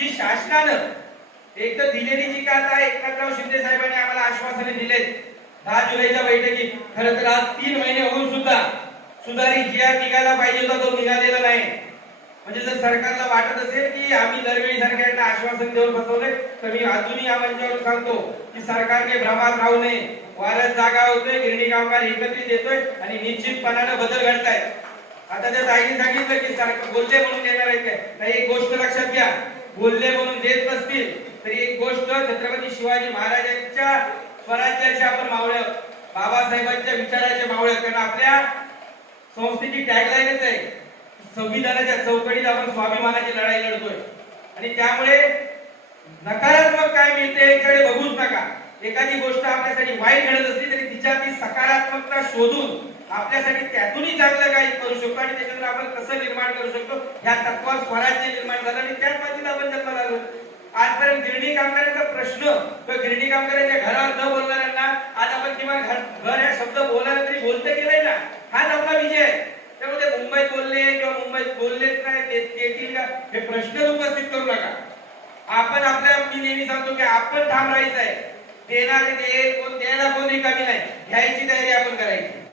की शासनानं एक तर दिलेली जी काय आता एकनाथराव शिंदे साहेबांनी आम्हाला आश्वासने दिलेत दहा जुलैच्या बैठकीत. खरं तर आज तीन महिने होऊन सुद्धा सुधारित जी आर निघायला पाहिजे होता तो निघालेला नाही. म्हणजे जर सरकारला वाटत असेल की आम्ही दरवेळी सरकारला आश्वासन देऊन बसवलंय तर मी अजूनही या मंचावर सांगतो की सरकारने भ्रमात राहू नये. वारस जागा होतोय गिरणी कामगार एकत्रित येतोय आणि निश्चितपणानं बदल घडतायत. आता त्या ताईने सांगितलं की सरकार बोलते म्हणून येणार आहे काय? एक गोष्ट बोलले म्हणून देत नसतील तरी एक गोष्ट छत्रपती शिवाजी महाराजांच्या स्वराज्याच्या आपण मावळ्या बाबासाहेबांच्या विचाराच्या मावळ्या कारण आपल्या संस्थेची टॅगलाईनच आहे. संविधानाच्या चौकटीत आपण स्वाभिमानाची लढाई लढतोय. आणि त्यामुळे नकारात्मक काय मिळते याकडे बघूच नका. एखादी गोष्ट आपल्यासाठी वाईट घडत असली तरी तिच्या ती सकारात्मकता शोधून आपल्यासाठी त्यातूनही चांगलं काही करू शकतो आणि त्याच्यातून आपण कसं निर्माण करू शकतो? ह्या तत्वावर स्वराज्य निर्माण झालं आणि त्याच मातीत गिरणी कामगारांचा प्रश्न किंवा गिरणी कामगारांच्या घरावर न बोलणाऱ्यांना आज आपण किमान घर घर हा शब्द बोलायला तरी बोलते गेलाय ना? हाच आपला विजय आहे. त्यामुळे मुंबईत बोलले किंवा मुंबईत बोललेच नाही ते येतील का हे प्रश्न उपस्थित करू नका. आपण आपल्या मी नेहमी सांगतो की आपण ठाम राहायचं आहे. देणारे दे कोण द्यायला कोण रिकामी नाही. घ्यायची तयारी आपण करायची.